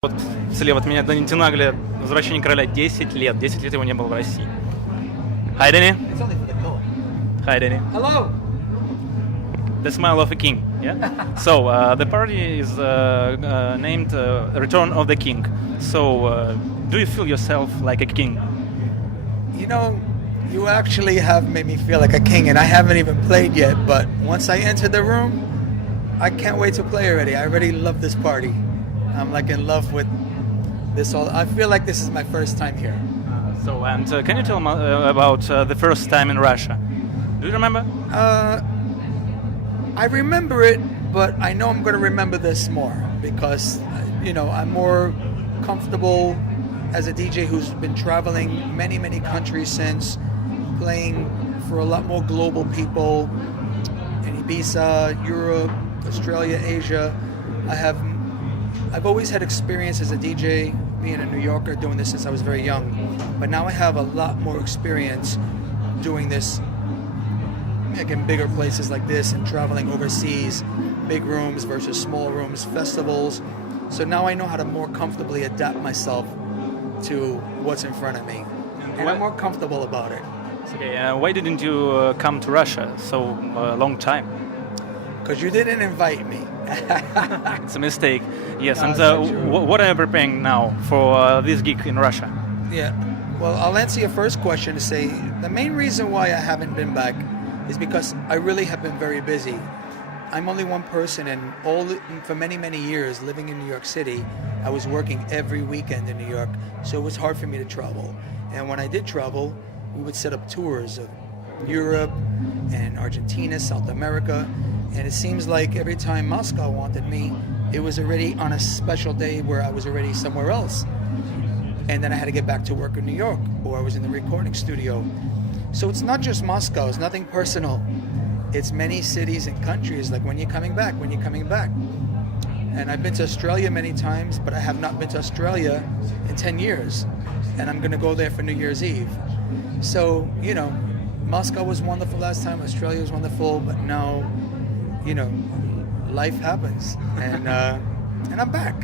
Вот слева от меня Дани Тенагля, «Возвращение короля», 10 лет. 10 лет его не было в России. Hi, Danny. It's only for the color. Hi, Danny. Hello. The smile of a king, yeah? So, the party is named Return of the King. So, do you feel yourself like a king? You know, you actually have made me feel like a king, and I haven't even played yet, but once I enter the room, I can't wait to play already. I already love this party. I'm like in love with this all. I feel like this is my first time here. So, and can you tell me about the first time in Russia? Do you remember? I remember it, but I know I'm going to remember this more because, you know, I'm more comfortable as a DJ who's been traveling many, many countries since, playing for a lot more global people in Ibiza, Europe, Australia, Asia. I've always had experience as a DJ, being a New Yorker, doing this since I was very young. But now I have a lot more experience doing this, like in bigger places like this and traveling overseas, big rooms versus small rooms, festivals. So now I know how to more comfortably adapt myself to what's in front of me. And I'm more comfortable about it. Okay, why didn't you come to Russia so long time? Because you didn't invite me. It's a mistake. Yes, No, and it's not true. what are you preparing now for this gig in Russia? Yeah. Well, I'll answer your first question to say the main reason why I haven't been back is because I really have been very busy. I'm only one person, and for many, many years living in New York City, I was working every weekend in New York, so it was hard for me to travel. And when I did travel, we would set up tours of Europe and Argentina, South America, and it seems like every time Moscow wanted me, it was already on a special day where I was already somewhere else. And then I had to get back to work in New York, or I was in the recording studio. So it's not just Moscow, it's nothing personal. It's many cities and countries, like when you're coming back. And I've been to Australia many times, but I have not been to Australia in 10 years. And I'm gonna go there for New Year's Eve. So, you know, Moscow was wonderful last time, Australia was wonderful, but now, you know, life happens. And I'm back.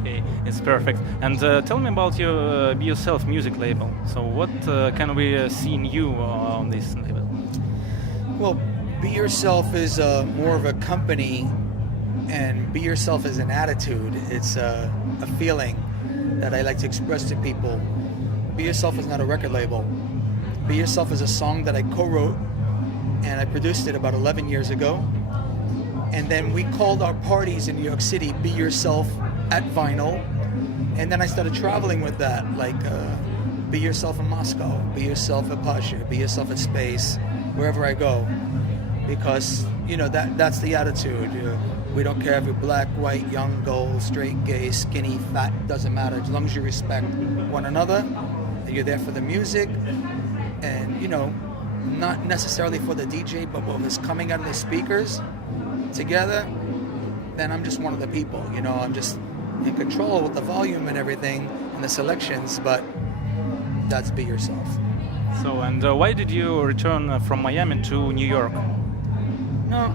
Okay, it's perfect. And tell me about your Be Yourself music label. So what can we see in you on this label? Well, Be Yourself is more of a company, and Be Yourself is an attitude. It's a feeling that I like to express to people. Be Yourself is not a record label. Be Yourself is a song that I co-wrote, and I produced it about 11 years ago. And then we called our parties in New York City Be Yourself at Vinyl. And then I started traveling with that, like Be Yourself in Moscow, Be Yourself at Pasha, Be Yourself at Space, wherever I go. Because, you know, that's the attitude. We don't care if you're black, white, young, old, straight, gay, skinny, fat, doesn't matter. As long as you respect one another, and you're there for the music, and, you know, not necessarily for the DJ, but what was coming out of the speakers together, then I'm just one of the people, you know, I'm just in control with the volume and everything and the selections, but that's Be Yourself. So, and why did you return from Miami to New York? No,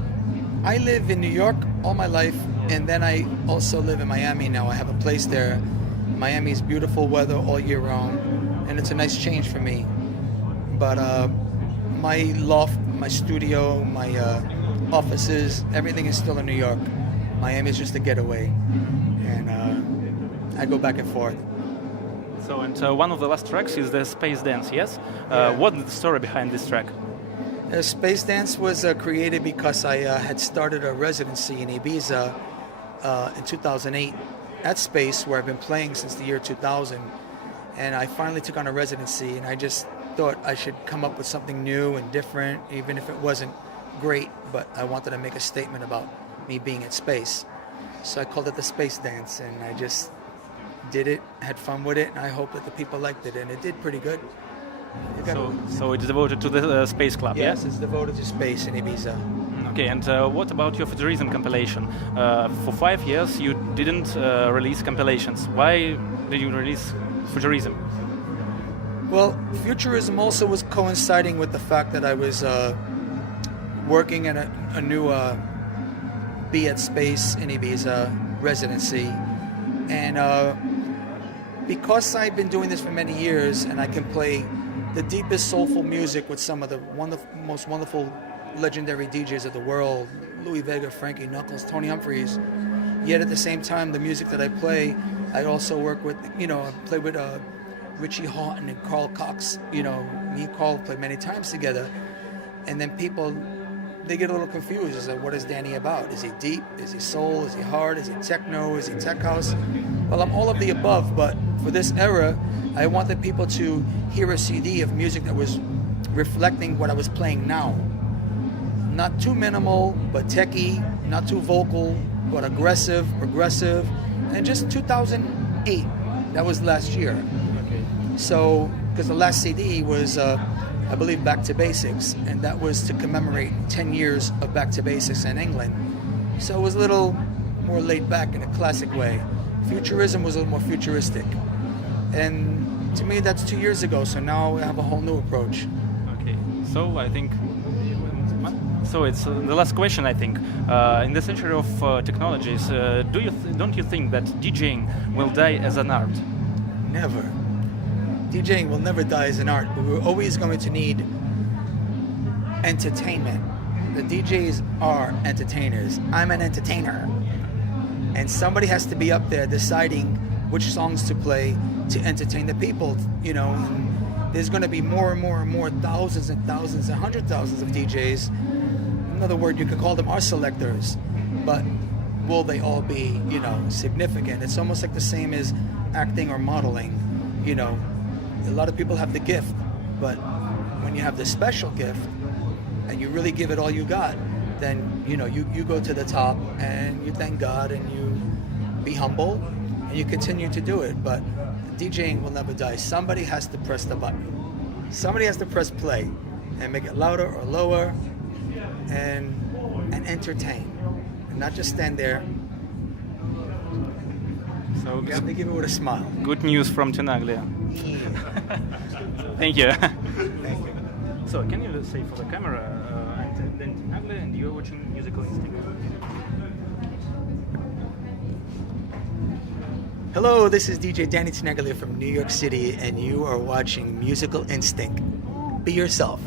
I live in New York all my life, and then I also live in Miami now. I have a place there. Miami's beautiful weather all year round, and it's a nice change for me. But my loft, my studio, my offices, everything is still in New York. Miami is just a getaway, and I go back and forth. So, and one of the last tracks is the Space Dance, yes? Yeah. What is the story behind this track? Space Dance was created because I had started a residency in Ibiza in 2008 at Space, where I've been playing since the year 2000. And I finally took on a residency, and I just thought I should come up with something new and different, even if it wasn't great, but I wanted to make a statement about me being at Space. So I called it the Space Dance, and I just did it, had fun with it, and I hope that the people liked it, and it did pretty good. So it's devoted to the Space Club, Yes, yeah? it's devoted to Space in Ibiza. Okay, and what about your Futurism compilation? For 5 years you didn't release compilations. Why did you release Futurism? Well, Futurism also was coinciding with the fact that I was working in a new Be at Space in Ibiza residency, And because I've been doing this for many years, and I can play the deepest soulful music with some of the most wonderful legendary DJs of the world, Louis Vega, Frankie Knuckles, Tony Humphries, yet at the same time, the music that I play, I also work with, I play with Richie Hawtin and Carl Cox. Me and Carl play many times together, and then people, they get a little confused as to what is Danny about? Is he deep? Is he soul? Is he hard? Is he techno? Is he tech house? Well, I'm all of the above, but for this era, I wanted people to hear a CD of music that was reflecting what I was playing now. Not too minimal, but techie, not too vocal, but aggressive, progressive, and just 2008. That was last year. Okay. So, because the last CD was, I believe, Back to Basics, and that was to commemorate 10 years of Back to Basics in England. So it was a little more laid back in a classic way. Futurism was a little more futuristic. And to me, that's 2 years ago, so now I have a whole new approach. Okay, so I think, so it's the last question, I think. In the century of technologies, don't you think that DJing will die as an art? Never. DJing will never die as an art, but we're always going to need entertainment. The DJs are entertainers. I'm an entertainer. And somebody has to be up there deciding which songs to play to entertain the people, and there's going to be more and more and more thousands and thousands and hundred thousands of DJs. Another word, you could call them art selectors, but will they all be, significant? It's almost like the same as acting or modeling. A lot of people have the gift, but when you have the special gift and you really give it all you got, then, you go to the top and you thank God and you be humble and you continue to do it. But DJing will never die. Somebody has to press the button. Somebody has to press play and make it louder or lower and entertain. And not just stand there. So You have to give it with a smile. good news from Tenaglia. Thank you. Thank you. So can you say for the camera and then Tenaglia, and you're watching Musical Instinct? Hello, this is DJ Danny Tenaglia from New York City, and you are watching Musical Instinct. Be yourself.